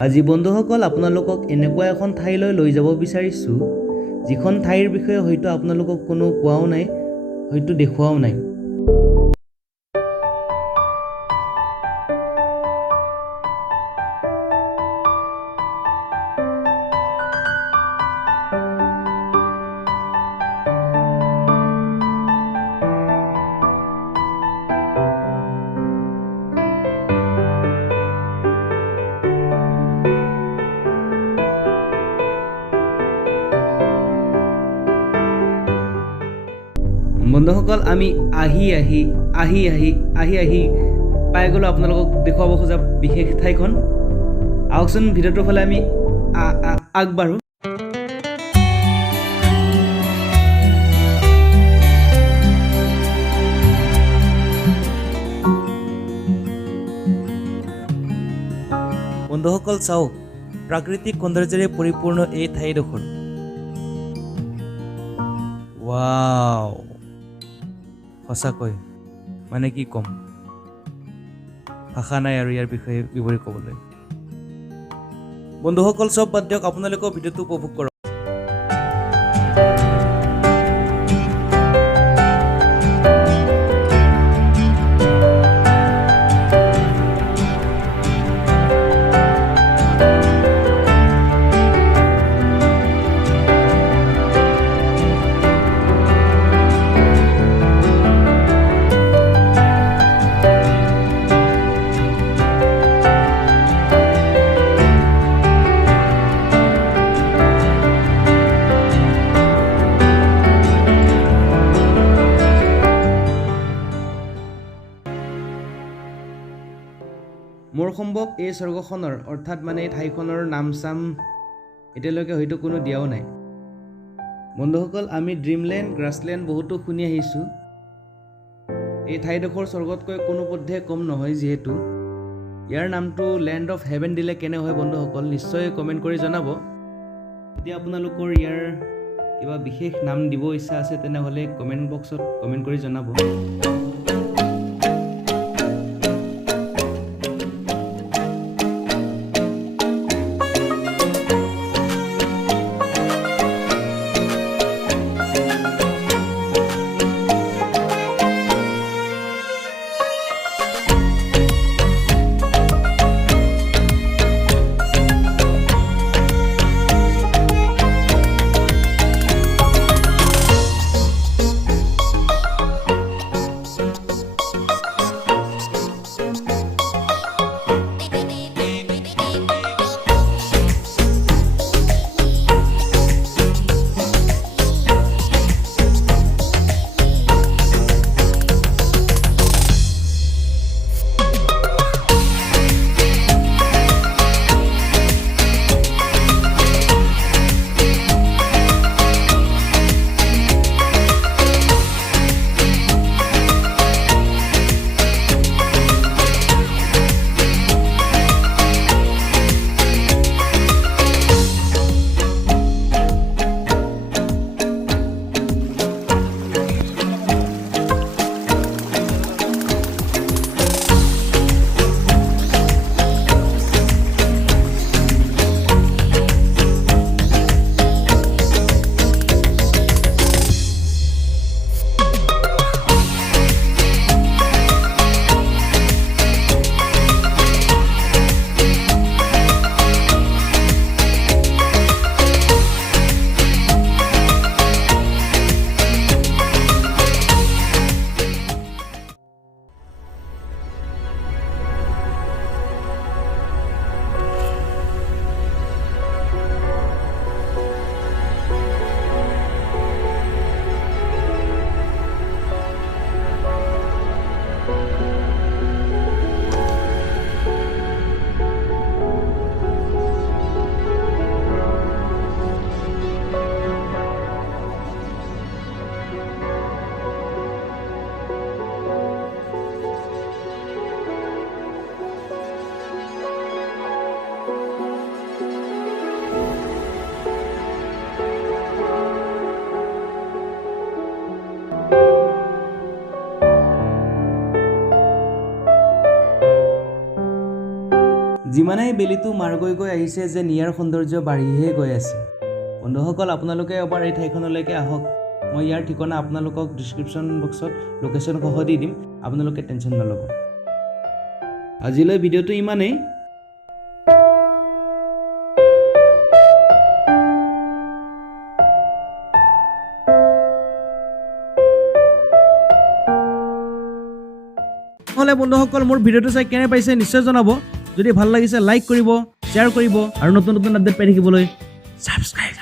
আজি বন্ধুসকল আপোনালোকক এনেকুৱা এখন ঠাইলৈ লৈ যাব বিচাৰিছোঁ যিখন ঠাইৰ বিষয়ে হয়তো আপোনালোকক কোনো কোৱাও নাই হয়তো দেখুৱাও নাই বন্ধুসকল আমি আহি পাই গ'লো আপোনালোকক দেখুৱাব খোজা বিশেষ ঠাইখন আহকচোন ভিডিঅ'টোৰ ফালে আমি আগবাঢ়ো বন্ধুসকল চাওক প্ৰাকৃতিক সৌন্দৰ্যৰে পৰিপূৰ্ণ এই ঠাইডোখৰ ৱাও সঁচাকৈ মানে কি ক'ম ভাষা নাই আৰু ইয়াৰ বিষয়ে বিৱৰি ক'বলৈ বন্ধুসকল চব বাদ দিয়ক আপোনালোকেও ভিডিঅ'টো উপভোগ কৰক মোৰ সম্ভৱ এই স্বৰ্গখনৰ অৰ্থাৎ মানে এই ঠাইখনৰ নাম চাম এতিয়ালৈকে হয়তো কোনো দিয়াও নাই বন্ধুসকল আমি ড্ৰিমলেণ্ড গ্ৰাছলেণ্ড বহুতো শুনি আহিছোঁ এই ঠাইডোখৰ স্বৰ্গতকৈ কোনো পধ্যে কম নহয় যিহেতু ইয়াৰ নামটো লেণ্ড অফ হেভেন দিলে কেনে হয় বন্ধুসকল নিশ্চয় কমেণ্ট কৰি জনাব যদি আপোনালোকৰ ইয়াৰ কিবা বিশেষ নাম দিব ইচ্ছা আছে তেনেহ'লে কমেণ্ট বক্সত কমেণ্ট কৰি জনাব যিমানেই বেলিটো মাৰ গৈ গৈ আহিছে যে নিয়াৰ সৌন্দৰ্য বাঢ়িহে গৈ আছে। বন্ধুসকল আপোনালোকে এবাৰ এই ঠাইখনলৈকে আহক। মই ইয়াৰ ঠিকনা আপোনালোকক ডিছক্ৰিপশ্যন বক্সত লোকেশ্যন সহ দি দিম, আপোনালোকে টেনশ্যন নল'ব। আজিলৈ ভিডিঅ'টো ইমানেই। নহ'লে বন্ধুসকল মোৰ ভিডিঅ'টো চাই কেনে পাইছে নিশ্চয় জনাব। যদি ভাল লাগিছে লাইক কৰিব, শ্বেয়াৰ কৰিব আৰু নতুন নতুন আপডেট পাই থাকিবলৈ ছাবস্ক্ৰাইব